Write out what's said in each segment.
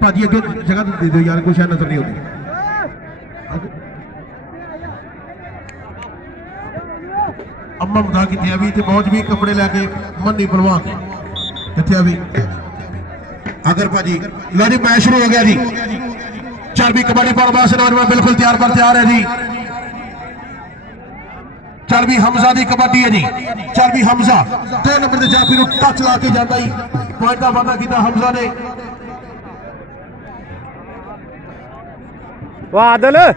भाजी अगे जगह दे दो यार, कोई शायद नजर नहीं होती। अम्मा बता कितने अभी तो मौज भी कपड़े लैके मन्नी बनवा के कितने अभी अगर भाजी लो जी मैच शुरू हो गया जी। चल भी कबड्डी पाउण वास्ते नौजवान बिल्कुल तैयार पर तैयार है जी। चल भी हमजा की कबड्डी है जी। चल भी हमजा 2 नंबर के जाफी को टच ला के जाता ही पॉइंट का वादा किया हमजा ने। बादल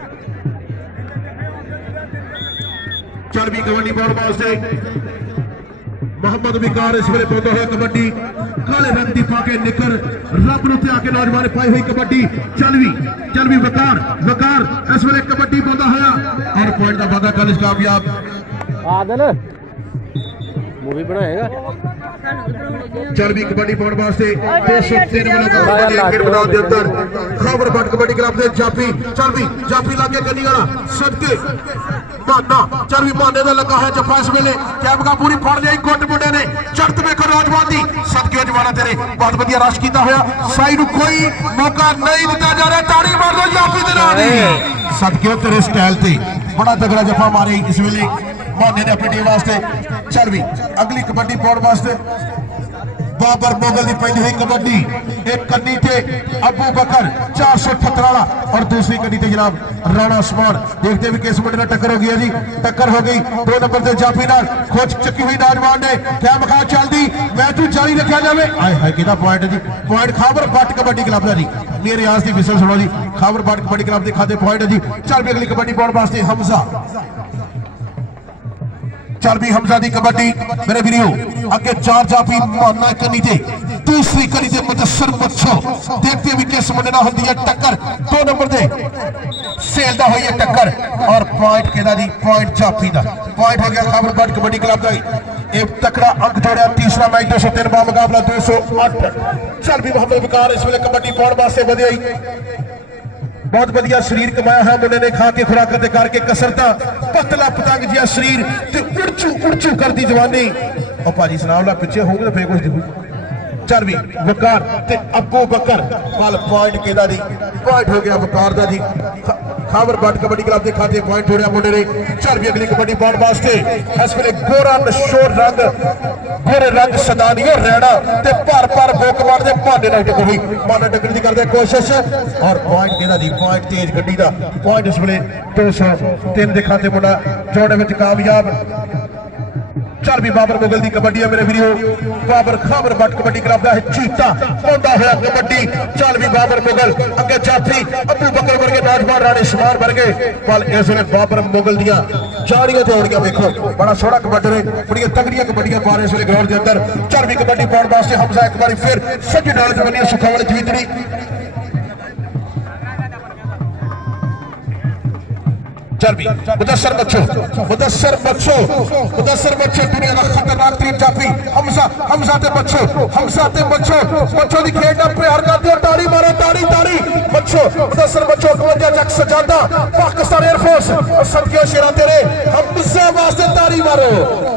चल भी कबड्डी पाउण वास्ते मोहम्मद विकार इस वेले पहुंचा हुआ कबड्डी काले रंग की पाके निकर रब नु आके नौजवान पाई हुई कबड्डी। चल भी वकार इस वेले कबड्डी पहुंचा हुआ और पॉइंट का वादा कल कामयाब। बादल मूवी बनाएगा। चल भी कबड्डी पाउण वास्ते 203 मैदान दे अंदर खबर बट कबड्डी क्लब दे जाफी। चल भी जाफी लागे गन्नी वाला सदके माना। चल भी माने दा लगा है जफा इस वेले कैमका पूरी फड़ लिया गुट मुंडे ने चढ़त वेखो नौजवान दी सदके जवाना तेरे बहुत बढ़िया रश कीता होया साई नू कोई मौका नहीं दिता जा रहा। ताड़ी मार दो जाफी दे नाल दी सदके तेरे स्टाइल ते बड़ा तगड़ा जफा मारे इस वेले माने ने अपनी टीम वास्ते। चल भी अगली कबड्डी पाउण वास्ते बाबर मोगल की पहली हुई कबड्डी एक कन्नी थे अबू बकर 478 वाला और दूसरी कन्नी थे जनाब राणा उस्मान। देखते भी किस मुंडे टक्कर हो गई जी। टक्कर हो गई 2 नंबर से जाफी नाल खोज चुकी हुई नौजवान ने क्या मखा चलती मैच जारी रखा जाए। आए हाय किहदा पॉइंट जी। पॉइंट खाबर बट कबड्डी क्लब का जी। मेरे रियाज की विसल सुनो जी। खाबर बट कबड्डी क्लब के खाते पॉइंट है जी। चल भी अगली कबड्डी पाउण वास्ते हमजा। चल भी हमजा की कबड्डी मेरे वीडियो अगे 4 जाफी माना कनी थे दूसरी कनी थे मुदस्सर मच्छो। देखते भी किस मुंडे नाल होंदी है टक्कर 2 नंबर दे सेल दा हुई है टक्कर और पॉइंट केदा जी पॉइंट जाफी दा पॉइंट हो गया खबर बट कबड्डी क्लब का। एक तकड़ा अंक जोड़ा तीसरा मैच 203 बा मुकाबला 208। चल भी मोहम्मद वकार इस वेले कबड्डी पाउण वास्ते वधिया बहुत बढ़िया शरीर कमाया है मुंडे ने खा के खुराक करके कसरता पतला पतंग जिहा शरीर ते उड़चू करती जवानी और भाजी सुनाओ ला पिछे होंगे फिर कुछ चल भी वकार ते अबू बकर कल पॉइंट केदा जी पॉइंट हो गया वकार दा जी। खाबर बट कबड्डी क्लब के खाते पॉइंट छोड़िया मुंडे ने। चल भी अगली कबड्डी पाउण वास्ते इस वेले गोरा नशोर रंग गोरे रंग सदानियो रैना ते भर बोक मारदे भांडे नाल टक्कर हुई माना टक्कर दी करदे कोशिश और पॉइंट केदा जी पॉइंट तेज गड्डी दा पॉइंट इस वेले 203 दे खाते मुंडा जोड़े विच कामयाब। चल भी बाबर मुगल की कबड्डी है मेरे वीडियो बाबर खाबर बट कबड्डी क्लब का चीता पौधा हुआ कबड्डी। चल भी बाबर मुगल अगे जाफी अबू बकर वर्गे नौजवान राणे शुमार वर्गे पल इस वे बाबर मुगल दियां जारियां जोड़ियां वेखो बड़ा सोहना कबड्डी ने बड़ी तगड़ियां कबड्डियां पा रहे इस वे ग्राउंड के अंदर। चल भी कबड्डी पाउण वास्ते हमजा एक बार फिर सज्जी नाल जवानी सुखा वाली जीतनी। चल भी मुदस्सर बच्चो दुनिया का खतरनाक तरीन जाफी हमजा ते बच्चो की खेड का प्यार करते हो ताड़ी मारो ताड़ी बच्चो मुदस्सर बच्चो 52 जग सजादा पाकिस्तान एयरफोर्स सदके शेरा तेरे हमजा वास्ते ताड़ी मारो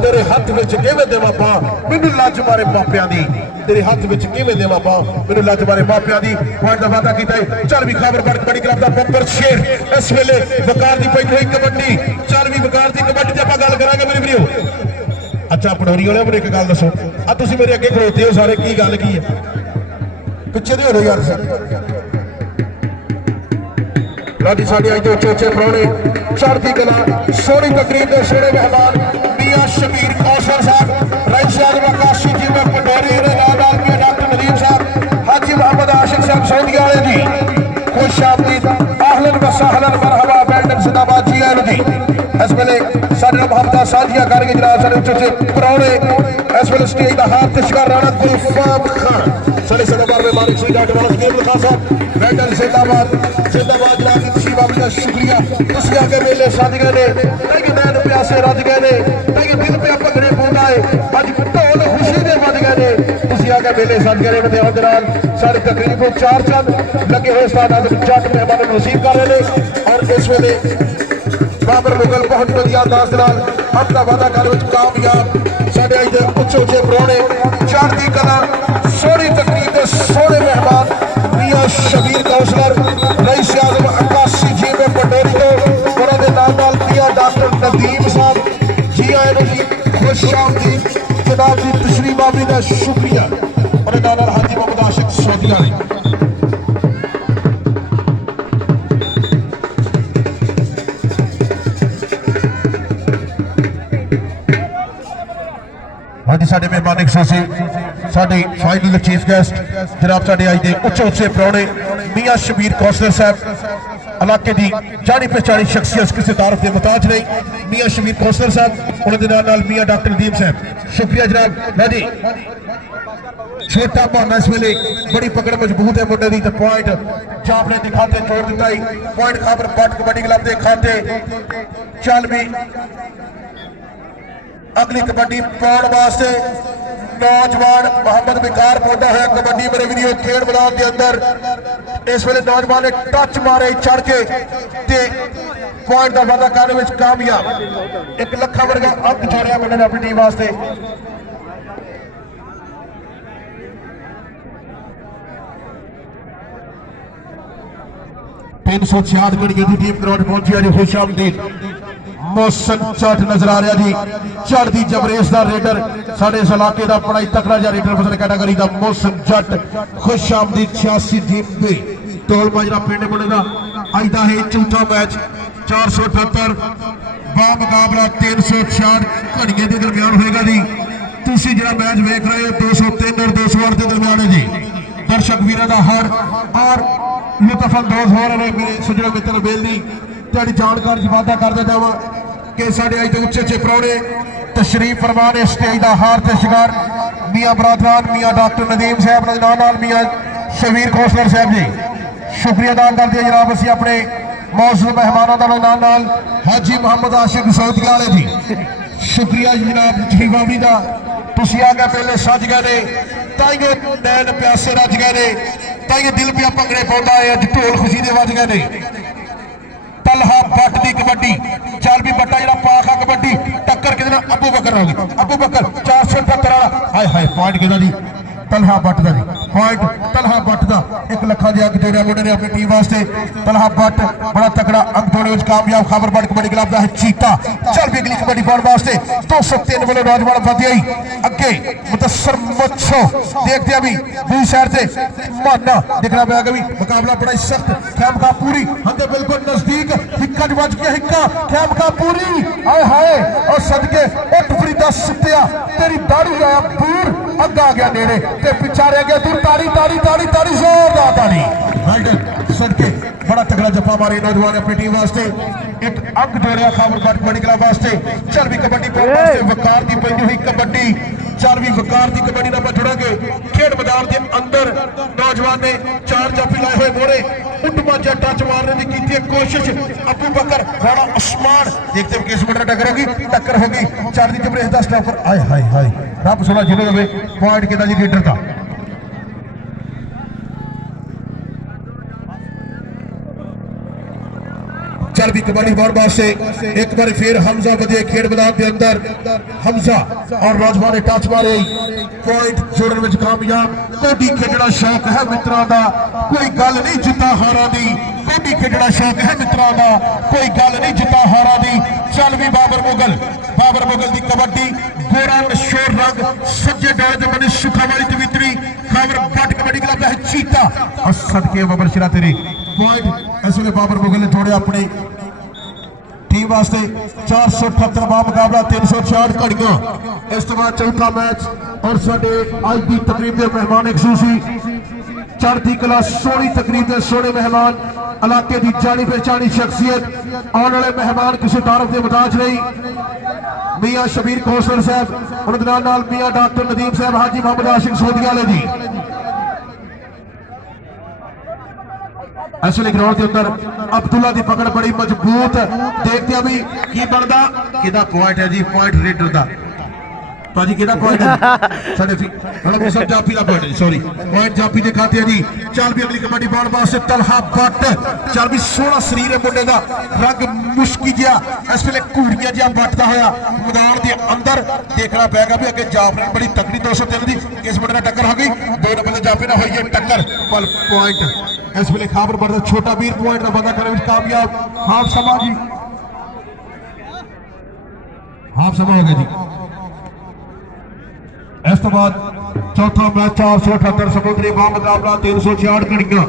तेरे हाथ विच किवें देवां पा मैनू लज मारे मापियां दी तेरे हाथ विच किवें देवां पा मैनू लज मारे मापियां दी पॉइंट दा वादा कीता है। चल भी खबर बट कबड्डी क्लब दा बंपर शेर इस वेले वकार दी पई हुई कबड्डी। चल भी वकार दी कबड्डी ते आपां गल करांगे मेरे वीडियो। अच्छा पटोरी वाले मेरे एक गल दसो आ तुसीं मेरे अगे खड़ोते हो सारे की गल की है पिछे दे हो यार लाडी साडी अज दे चोचे परौणे चढ़ती कला सोहनी तकरीर दे सोहणे मेहमान मियां शबीर कौशल साहब रईशाद काशी जी में पटोरी दे नाल मियां डॉक्टर नदीम साहब हाजी मोहम्मद आशिक साहब सऊदी वाले जी खुश आमदीद आहलन व सहलन मरहबा बेल्टन जिंदाबाद जी आए जी। इस वेले साडे मोहब्बतां साझियां करके जनाब साडे चोचे परौणे इस वेले स्टेज दा हाथ ते शिकार राणा गुलफाम खान साडे सदाबार में मालिक श्री डॉक्टर वाला सकीम खान साहब बेल्टन जिंदाबाद जनाब की खुशी बाबू का शुक्रिया। तुसीं आके मेले सज गए ने ताकि नैन प्यासे रज गए ने ताकि दिल पे भंगड़े पाउंदा है अज ढोल खुशी दे बज गए ने तुसीं आके मेले सज गए ने दे नाल साडे तकरीबन 4 चंद लगे हुए उस्ताद जट मेहमान नसीब कर रहे हैं और इस वेले बाबर मुगल बहुत बढ़िया अंदाज अपना वादा कर कामयाब साढ़े अज के उच्चे उच्चे परौणे चढ़ती कला सोहनी तकरीर के सोहने मेहमान मियां शबीर कौंसलर रईस आजम 81 जी में पटोरी को उन्होंने नाल मियां डॉक्टर नदीम साहब जी आए ने जी खुश आमदीद जनाब जी तशरीफ आबरी का शुक्रिया उन्होंने नाल हाजी मोहम्मद आशिक सऊदिया ने हाँ जी साढ़े मेहमान एक से साढ़े फाइनल चीफ गेस्ट जनाब साढ़े अज के उच्चे उच्चे प्राहुणे मियां शबीर कौंसलर साहब इलाके की जानी पहचानी शख्सियत किसी तारफ के मुताज नहीं मियां शबीर कौंसलर साहब उन्होंने नाल मियां डॉक्टर नदीम साहब शुक्रिया जनाब हाँ जी छोटा बहाना इस वेले बड़ी पकड़ मजबूत है मुंडे की पॉइंट चापड़े के खाते छोड़ दिता ही पॉइंट खाबर पट कबड्डी क्लब के खाते चल भी अगली कबड्डी पाने वास्ते नौजवान मोहम्मद विकार पहुंचा है कबड्डी मेरे वीडियो खेल मैदान के अंदर इस वेले नौजवान ने टच मारे चढ़ के ते पॉइंट का वादा करने में कामयाब 1 लाख वर्गा अंक जोड़िया मुंडे ने अपनी टीम वास्ते 366 घड़ियों की टीम ग्राउंड पहुंची है जी खुश आमदीद मोहसन चट नजर आ रहा जी चढ़ती जबरेज का रेडर साढ़े इस इलाके का बड़ा ही तकड़ा जा रेडर वजन कैटेगरी का मोहसन जट खुश आमदीद 86 टीम पे टोल माजरा पिंड मुंडे का अज का है चौथा मैच 478 बा मुकाबला 366 घड़ियों के दरम्यान होगा जी तुसी जो मैच वेख रहे हो 203 और 208 के दरम्यान है जी दर्शक वीरों का हर और लुत्फ अंदोज हो रहे मेरे सज्जनों मित्र बेलदी तेरी जानकारी च वादा करता जावा कि साढ़े अज के उच्चे उच्चे प्राहुणे तशरीफ फरमा ने स्टेज का हार ते शिकार मियां बरादरान मियां डॉक्टर नदीम साहब नाल मियां शबीर कौंसलर साहब जी शुक्रिया अदा करते जनाब असीं अपने मौजूद मेहमानों का नाल हाजी मोहम्मद आशिक सऊदिया वाले जी शुक्रिया जनाब जी बाबी का तुसीं आ गए पहले सज गए ने ताइयों नैन प्यासे रज गए ने ताइयों दिल पिया भंगड़े पाउंदा है अज ढोल खुशी दे वज गए ने तलहा भट्ट की कबड्डी चल भी बट्टा जरा पाखा कबड्डी टक्कर कि अबू बकर होगी अबू बकर 478 वाला हाय हाय पॉइंट कि तलहा भट्ट का जी पॉइंट तलहा भट्ट का 1 लाख के अंक जोड़िया मुंडे ने अपनी टीम वास्ते तलहा भट्ट बड़ा तकड़ा अंक जोड़े में कामयाब खबर भट्ट कबड्डी क्लब का है चीता चल भी अगली कबड्डी पाने वास्ते 203 वालों नौजवान बढ़ आई अगे मुदस्सर मच्छो देखते अभी दूसरी साइड से माना देखना पड़ेगा भी मुकाबला बड़ा ही सख्त खैमखा पूरी हंदे बिल्कुल नजदीक हिक्का बच गया हिक्का खैमखा पूरी आए हाय और सदके उठ फरीदा सुत्या तेरी दाढ़ी आया पूर अग आ गया नेड़े ते पिछा रह गया दूर ताड़ी ताड़ी ताड़ी ताड़ी जोरदार ताड़ी राइडर सदके बड़ा तगड़ा जफा मारी नौजवान अपनी टीम वास्ते एक अंक जोड़िया खाबर भट्ट कबड्डी क्लब वास्ते चल भी कबड्डी वास्ते वकार की पई हुई कबड्डी चल भी वकार की कबड्डी नाल जुड़ांगे खेड मैदान के अंदर नौजवान ने 4 जाफी लाए हुए मोड़े उठमाचा टच मारने की की कोशिश अबू बकर राणा उस्मान देखते हैं किस मुंडे टक्कर होगी चार दी जबरेज दा स्टॉपर आय हाय हाय रब सोना जिन्हों होवे पॉइंट किदा जी लीडर दा चल भी कबड्डी बार वास्ते एक बार फिर हमजा बजे खेड मैदान के अंदर हमजा और नौजवान ने टच मारे पॉइंट जोड़ने में कामयाब कोडी खेडना शौक है मित्रों का कोई गल नहीं जिता हारा दी कोडी खेडना शौक है मित्रों का कोई गल नहीं जिता हारा दी चल भी बाबर मुगल की कबड्डी गोरा नशोर रंग सज्जे डाले तो मनी सुखा वाली तवित्री खबर भट्ट कबड्डी क्लब है चीता और सदके बाबर शिरा तेरी पॉइंट इस वे बाबर मुगल ने जोड़े अपनी टीम वास्ते 478 बा मुकाबला 366 घड़ियां इस तो बाद चौथा मैच और साडे अज की तकरीब के मेहमान एक सूसी चढ़ती कला सोहनी तकरीब के सोहने मेहमान इलाके की जानी पहचानी शख्सियत आने वाले मेहमान किसी तारफ के मुताज नहीं मियां शबीर कौंसलर साहब उन्होंने नाल मियां डॉक्टर नदीम साहब हाजी मोहम्मद आशिक सऊदिया वाले जी असली ग्राउंड के अंदर अब्दुल्ला की पकड़ बड़ी मजबूत देखते अभी की बनता कि पॉइंट है जी पॉइंट रेडर का ਭਾਜੀ ਕਿਹੜਾ ਪੁਆਇੰਟ ਹੈ ਸਾਡੇ ਸੀ ਹਣਾ ਸਭ ਜਾਪੀ ਦਾ ਪੁਆਇੰਟ ਸੌਰੀ ਪੁਆਇੰਟ ਜਾਪੀ ਦੇ ਖਾਤੇ ਆ ਜੀ। ਚੱਲ ਵੀ ਅਗਲੀ ਕਬੱਡੀ ਪਾਉਣ ਵਾਸਤੇ ਤਲਹਾ ਬੱਟ। ਚੱਲ ਵੀ ਸੋਹਣਾ ਸਰੀਰ ਹੈ ਮੁੰਡੇ ਦਾ, ਰੰਗ ਮੁਸ਼ਕੀ ਜਿਹਾ ਇਸ ਵੇਲੇ ਘੂੜੀਆਂ ਜਿਹਾ ਵੱਟਦਾ ਹੋਇਆ ਮੈਦਾਨ ਦੇ ਅੰਦਰ। ਦੇਖਣਾ ਪੈਗਾ ਵੀ ਅੱਗੇ ਜਾਫਰ ਬੜੀ ਤਕੜੀ 203 ਦੀ ਇਸ ਮੁੰਡੇ ਨਾਲ ਟੱਕਰ ਹੋ ਗਈ। 2 ਨੰਬਰ ਦੇ ਜਾਪੇ ਨਾਲ ਹੋਈ ਹੈ ਟੱਕਰ ਪਰ ਪੁਆਇੰਟ ਇਸ ਵੇਲੇ ਖਾਬਰ ਬੱਟ ਦਾ ਛੋਟਾ ਵੀਰ ਪੁਆਇੰਟ ਦਾ ਵਾਅਦਾ ਕਰਨ ਵਿੱਚ ਕਾਮਯਾਬ। ਹਾਫ ਸਮਾਂ ਜੀ, ਹਾਫ ਸਮਾਂ ਹੋ ਗਿਆ ਜੀ। ਇਸ ਤੋਂ ਬਾਅਦ ਚੌਥਾ ਮੈਚ 478 ਸਮੁੰਦਰੀ ਬਾਹ ਮੁਕਾਬਲਾ 366 ਘੜੀਆਂ।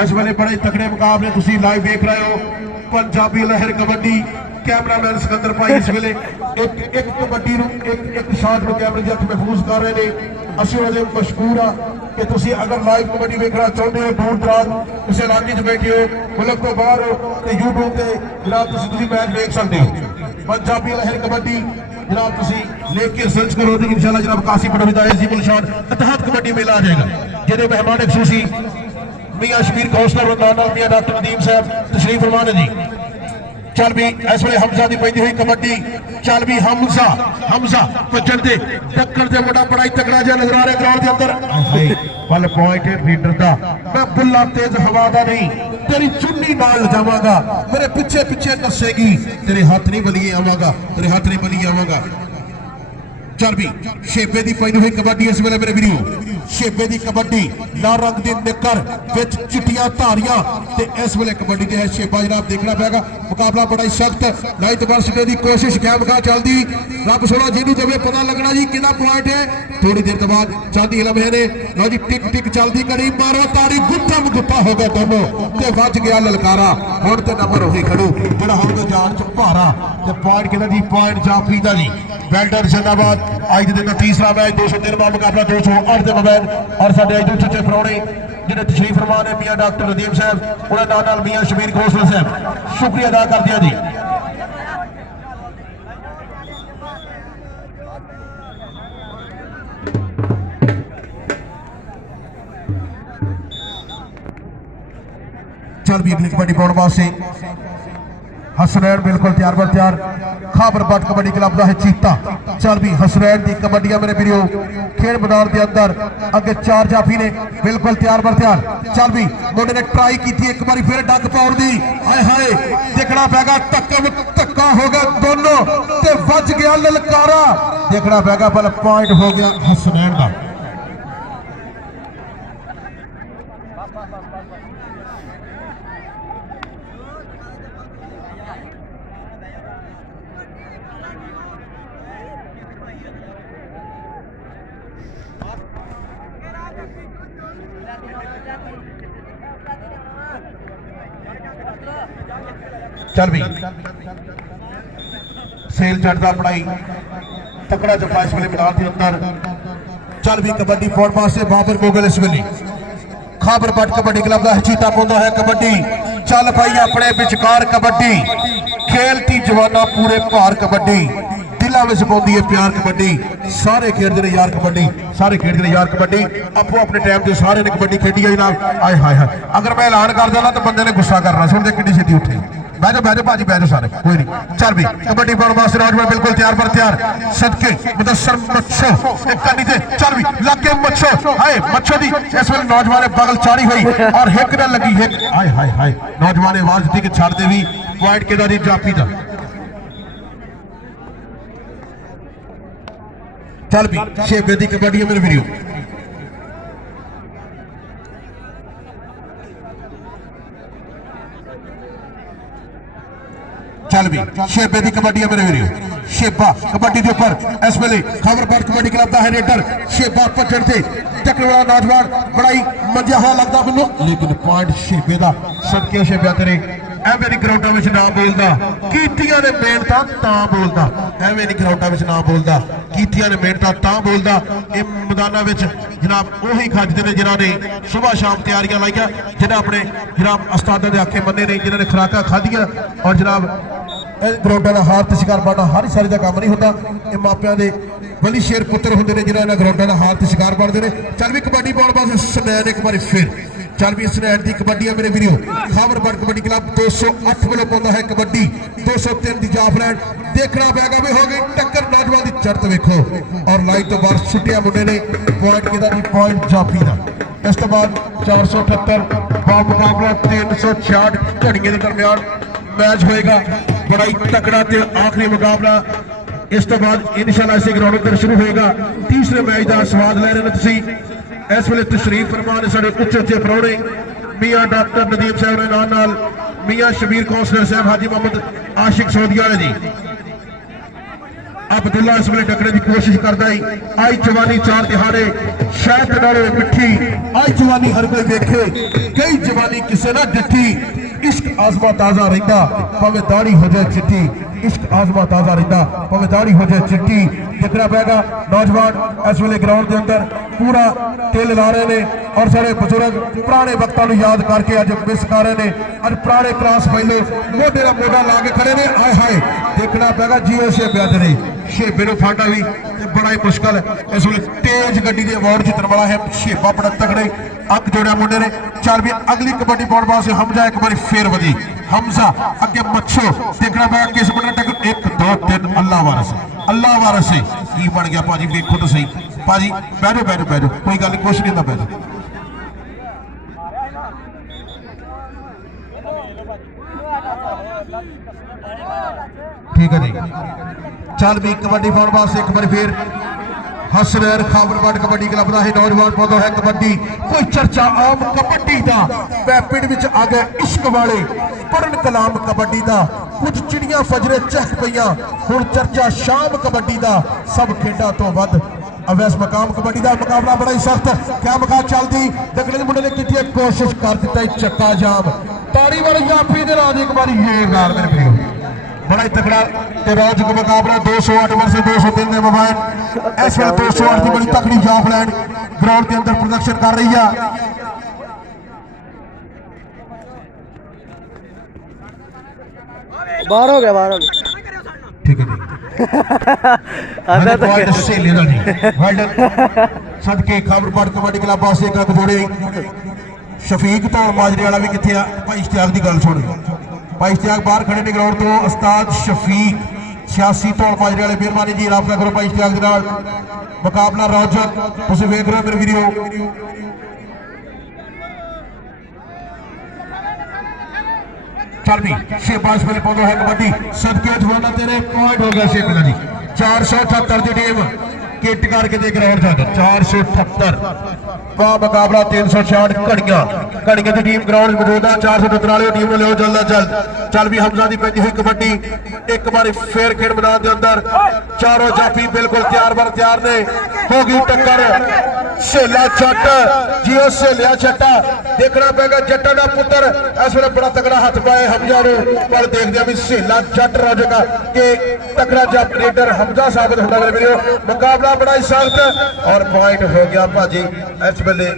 ਇਸ ਵੇਲੇ ਬੜੇ ਤਕੜੇ ਮੁਕਾਬਲੇ ਤੁਸੀਂ ਲਾਈਵ ਦੇਖ ਰਹੇ ਹੋ। ਪੰਜਾਬੀ ਲਹਿਰ ਕਬੱਡੀ ਕੈਮਰਾਮੈਨ ਸਿਕੰਦਰ ਭਾਈ ਇਸ ਵੇਲੇ ਇੱਕ ਕਬੱਡੀ ਨੂੰ ਇੱਕ ਸ਼ਾਟ ਨੂੰ ਕੈਮਰੇ ਦੇ ਹੱਥ ਮਹਿਫੂਜ਼ ਕਰ ਰਹੇ ਨੇ। ਅਸੀਂ ਉਹਦੇ ਮਸ਼ਕੂਰ ਆ ਕਿ ਤੁਸੀਂ ਅਗਰ ਲਾਈਵ ਕਬੱਡੀ ਵੇਖਣਾ ਚਾਹੁੰਦੇ ਹੋ ਦੂਰ ਦਰਾਜ ਕਿਸੇ ਇਲਾਕੇ 'ਚ ਬੈਠੇ ਹੋ ਮੁਲਕ ਤੋਂ ਬਾਹਰ ਹੋ ਤੇ YouTube ਤੇ ਜਨਾਬ ਤੁਸੀਂ ਮੈਚ ਵੇਖ ਸਕਦੇ ਹੋ। ਪੰਜਾਬੀ ਲਹਿਰ ਕਬੱਡੀ जनाब तुसी लेख के सर्च करो तो इंशाल्लाह जनाब कासी पटोरी दा एजी बुलशान इतिहाद कबड्डी मेला आ जाएगा जिहदे मेहमान खसूसी मियां शबीर कौंसलर रंदान नाल मियां डॉक्टर नदीम साहब तशरीफ फरमा ने जी। चल भी इस वे हमजा की पैदी हुई कबड्डी। चल भी हमजा भजन दे टक्कर दे मुंडा बड़ा ही तगड़ा जिहा नजर आ रहा ग्राउंड के अंदर। पल पॉइंट है लीडर दा मैं बुल्ला तेज हवा दा नहीं तेरी चुन्नी नाल जावांगा मेरे पीछे पीछे नसेगी तेरे हाथ नहीं बलिए आवांगा तेरे हाथ नहीं बलिए आवांगा। चल भी शेबे की पैदी हुई कबड्डी इस वेले मेरे वीडियो शेबे की कबड्डी लाल रंग की निकर विच चिट्टियां धारियां ते इस वेले कबड्डी ते है शेबा जनाब देखना पेगा। मुकाबला बड़ा ही सख्त नाइट वर्षडे की कोशिश क्या मुका चलती रब सोना जिन्हों देवे पता लगना जी कितना पॉइंट है। थोड़ी देर तो बाद चांदी लम्हे ने लो जी टिक टिक चलती कड़ी मारो तारी गुत्ता मुगुत्ता हो गया दोनों ते बच गया ललकारा। हुण ते नंबर होई खड़ो जेड़ा हुण तो जान च भारा ते पॉइंट किहदा जी पॉइंट जाफरी दा जी। वेल्डर जिंदाबाद आज दिन का तीसरा मैच 213वां मुकाबला 208 के मोबाइल और साडे अज उच्चे फरौणे जिन्हें तशरीफ फरमा ने मियां डॉक्टर नदीम साहब उन्होंने नाल मियां शबीर कौंसलर साहब शुक्रिया अदा कर दिया जी। चल भी अगली कबड्डी पाउण वास्ते हसनैन बिल्कुल तैयार बर तैयार। खाबर बट कबड्डी क्लब का है चीता। चल भी हसनैन की कबड्डियां मेरे वीडियो खेल मैदान के अंदर अगे 4 जाफी ने बिल्कुल तैयार बर तैयार। चल भी मुंडे ने ट्राई की एक बार फिर डग पाउण दी हाय हाय देखना पैगा धक्का हो गया दोनों ते बच गया ललकारा देखना पैगा पर पॉइंट हो गया हसनैन का। चल भी सेल चढ़ता पढ़ाई तकड़ा जफा इस वेले मैदान के अंदर। चल भी कबड्डी पाउण वास्ते बाबर गोगल इस वेले खाबर बट कबड्डी क्लब का चीता पाउंदा है कबड्डी। चल भाई अपने विचकार कबड्डी खेलती जवाना पूरे भार कबड्डी दिलों में पाउंदी है प्यार कबड्डी सारे खेडदे ने यार कबड्डी सारे खेडदे ने यार कबड्डी आपो अपने टाइम से सारे ने कबड्डी खेडी है जनाब। आए हाय हाय अगर मैं ऐलान कर देना तो बंदे ने गुस्सा करना सुन दे कितनी छेती उठे बैठो भाजी बैठो सारे कोई नहीं। चल भी कबड्डी पाउण वास्ते नौजवान बिल्कुल तैयार पर तैयार सदके मुदस्सर मच्छो एक नीचे चल भी लगे मच्छो हाय मच्छो दी इस वेले नौजवान बगल चाड़ी हुई और हिक न लगी हिक हाय हाय हाय नौजवान आवाज दी कि छड़ दे भी पॉइंट किहदा दी जापी दा। चल भी शेबे दी कबड्डी है मेरे वीडियो चल भी शेबे की कबड्डी है मेरे वीडियो शेबा कबड्डी के ऊपर इस वेले खबर पर कबड्डी क्लब का है रेडर शेबा भजन से टक्कर वाला नौजवान बड़ा ही मजा हुआ लगता मैनू लेकिन पॉइंट शेबे का सदके शेबा तेरे एवें नहीं ग्राउंडा में ना बोलता कीतियां ने मेहनत तां बोलता एवें नहीं ग्राउंडा में ना बोलता कीतियां ने मेहनत तां बोलता ये मैदाना में जनाब उही खजते हैं जिन्होंने सुबह शाम तैयारियां लाइया जिन्हें अपने जनाब उस्तादां दे आखे मन्ने ने जिन्होंने खुराकां खाधियां और जनाब ग्राउंडा का हार ते शिकार बनना हर सारी का काम नहीं होता ये मापिया के बली शेर पुत्र होंगे ने जिन्होंने ग्राउंडा का हार ते शिकार बनते हैं। चल भी कबड्डी पाउण वास्ते स्नैन एक बार फिर चल भी स्नैन की कबड्डी है मेरे वीडियो खाबर बट कबड्डी क्लब 208 वालों पाउंदा है कबड्डी 203 की जाफलैंड देखना पैगा भी हो गई टक्कर नौजवान की चढ़त वेखो और लाइन तो बाहर छुट्टिया मुंडे ने पॉइंट किया जी पॉइंट जाफी का इस तो बाद 478 मुकाबला 366 घड़ियों के दरम्यान मैच होएगा बड़ा ही तकड़ा ते आखिरी मुकाबला इस तो बाद इंशाअल्लाह इसे ग्राउंड पर शुरू होएगा तीसरे मैच का स्वाद ले रहे तुसी इस वेले तशरीफ फरमा ने साडे उच्चे उच्चे परौणे मियां डॉक्टर नदीम साहब ने नाल मियां शबीर कौंसलर साहब हाजी मोहम्मद आशिक सौदिया जी अब्दुल्ला इस वेले टकरे की कोशिश करता है आई जवानी चार दिहाड़े शायद नालों मिठी आई जवानी हर कोई वेखे कई जवानी किसे ना डिठी इश्क आजमा ताजा रहिंदा भावें दाढ़ी हो जाए चिट्टी इश्क आजमा ताजा रहिंदा भावें दाढ़ी हो जाए चिट्टी देखना पैगा नौजवान इस वेले ग्राउंड के अंदर पूरा तेल ला रहे हैं और सारे बुजुर्ग पुराने वक्तां नूं याद करके अज मिस कर रहे हैं अज पुराने क्लास पहले मोढे का मोढा ला के खड़े ने आए हाय देखना पैगा जियो से ब्याज ने शेबे नूं फाड़ा भी बड़ा ही मुश्किल है इस वेले तेज गड्डी के अवार्ड जितने वाला है शेबा बड़ा तगड़े अग जोड़िया मुंडे ने चल भी अगली कबड्डी पाउण वास्ते हमजा एक बार फेर वधी हमजा अगे मच्छो देखना पैगा किस बड़ा टक्कर 1 2 3 अल्लाह वारस है की बन गया भाजी देखो तो सही भाजी बैठो कोई गल कुछ नहीं होंदा बैठो ठीक है जी चल भी कबड्डी पाउण वास्ते एक बार फिर हसनैन खाबरबाद कबड्डी क्लब का नौजवान पौधा है कबड्डी कोई चर्चा आम कबड्डी का मैं पिंड में आ गया इश्क वाले पढ़न कलाम कबड्डी का कुछ चिड़ियां फजरे चह पईयां हुण चर्चा शाम कबड्डी का सब खेडा तो वध अवैस मकाम कबड्डी का मुकाबला बड़ा ही सख्त क्या मुका चलती दगड़े मुंडे ने की कोशिश कर दिता चक्का जाम ताड़ी वाली जाफी दे राज एक बार ये गाल मेरे प्रियो बड़ा ही तगड़ा रोज का मुकाबला 208 वर्ष 203 के मोबाइल इस वेले 208 की बड़ी तगड़ी जॉब लैंड ग्राउंड के अंदर प्रदर्शन कर रही है बाहर हो गया ठीक है जी सहेली दा जी वेल सदके खाबरबाद कबड्डी क्लब वास्ते एक जोड़े शफीक तो माजरे वाला भी किथे आ भाई इश्तियाक की गल सुन भाई इश्तियाक बाहर खड़े ने ग्राउंड तो उस्ताद शफीक 86 तो माजरे वाले मेहरबानी जी राबता करो भाई इश्तियाक दे नाल मुकाबला रोचक तुसीं वेख रहे हो मेरे वीडियो चल भी शेबाज मेरे पौधों है कबड्डी सदके जवाना तेरे पॉइंट हो गया शेबे जी 478 की टीम किट करके देख रहे हैं 478 का मुकाबला 366 घड़ियां की टीम ग्राउंड मौजूद है 478 वाली टीम ने लियो जल्द चल भी हमजा की पैदी हुई कबड्डी एक बार फिर खेड मैदान के अंदर चारों जाफी बिल्कुल तैयार ने हो गई टक्कर सेला जट जियो सेलिया जट्टा देखना पेगा जट्टा का पुत्र इस वे बड़ा तगड़ा हाथ पाए हमजा पर देखते भी सेला जट रजेगा कि तगड़ा जब रेडर हमजा साबित होता है मुकाबला बड़ा ही सख्त और पॉइंट हो गया भाजी इस वेले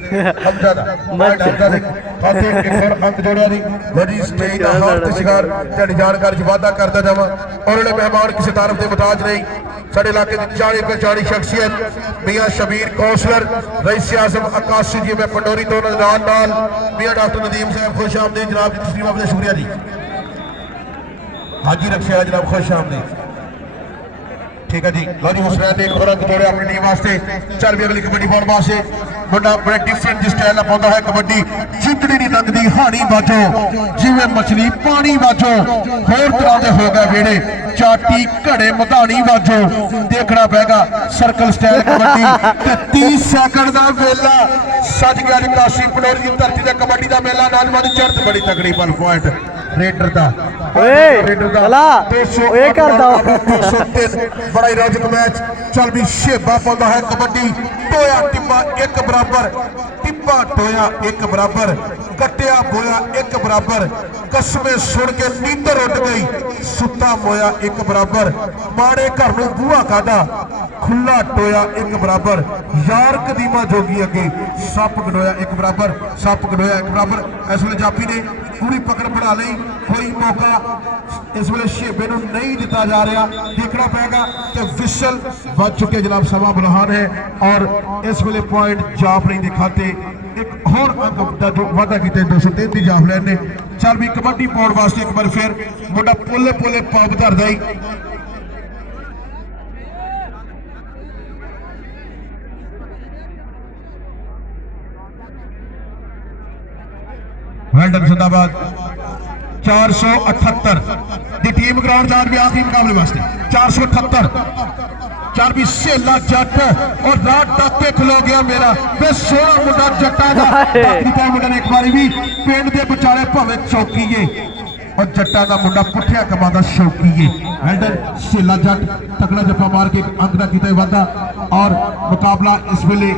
हमजा का पॉइंट हमजा ने खाते एक और अंक जोड़िया दी बड़ी स्टेज का हाल ते शिकार तेरी जानकारी च वादा करता जावां और उन्हें मेहमान किसी तारफ के मुताज नहीं साडे इलाके की 40 शख्सियत मियां शबीर कौंसलर रईस आजम आकाशी जी मैं पंडोरी तो नाल मियां डॉक्टर नदीम साहब खुश आमदीद जनाब जी तस्लीम आपने शुक्रिया जी हाजी रक्षा जनाब खुश आमदीद ठीक है जी लो जी हुसैन ने एक और अंक जोड़े अपनी टीम वास्ते चल भी अगली कबड्डी पाउण वास्ते मुंडा बड़े डिफरेंट जिस स्टाइल पाउंदा है कबड्डी जिंदड़ी नहीं लगदी हानी बाजो जिवें मछली पानी बाजो होर तरह के हो गए वेड़े चाटी घड़े मधानी बाजो देखना पेगा सर्कल स्टाइल कबड्डी 30 सेकंड का वेला सज गया जी काशी पंडोरी की धरती का कबड्डी का मेला नौजवान चढ़त बड़ी तगड़ी पर पॉइंट रेडर का बड़ा ही रोचक मैच चल भी शेबा पाउंदा है कबड्डी टोया टिब्बा एक बराबर टिब्बा टोया एक बराबर कटिया बोया एक बराबर कसमें सुन के नींदर उड़ गई सुता मोया एक बराबर माड़े घर में बूहा काढ़ा खुला टोया एक बराबर यार कदीमा जोगी अगे सप गडोया एक बराबर सप गडोया एक बराबर इस वे जाफी ने पूरी पकड़ बढ़ा ली कोई मौका इस वे शेबे नहीं दिता जा रहा देखना पेगा तो विशल बच चुके जनाब समा बुलहान है और इस वे पॉइंट जाफ नहीं दिखाते एक होर अंक वादा किया 233 जाफलैन ने चल भी कबड्डी पाउण वास्ते एक बार फिर मुंडा पोले पोले पाप धरदा ही वेल्डन जिंदाबाद 478 दी टीम ग्राउंड जान भी आखिरी मुकाबले वास्ते 478 चार भी सेला जट और रात तक के खलो गया मेरा बे सोना मुंडा जट्टा दा आखिरी टाइम मुंडा ने एक बारी भी पिंड दे विचाले भावें चौकीए और जट्टा दा मुंडा पुठिया कमां दा शौकीए वेल्डन सेला जट तगड़ा जफा मार के अंक दा कीता वादा और मुकाबला इस वेले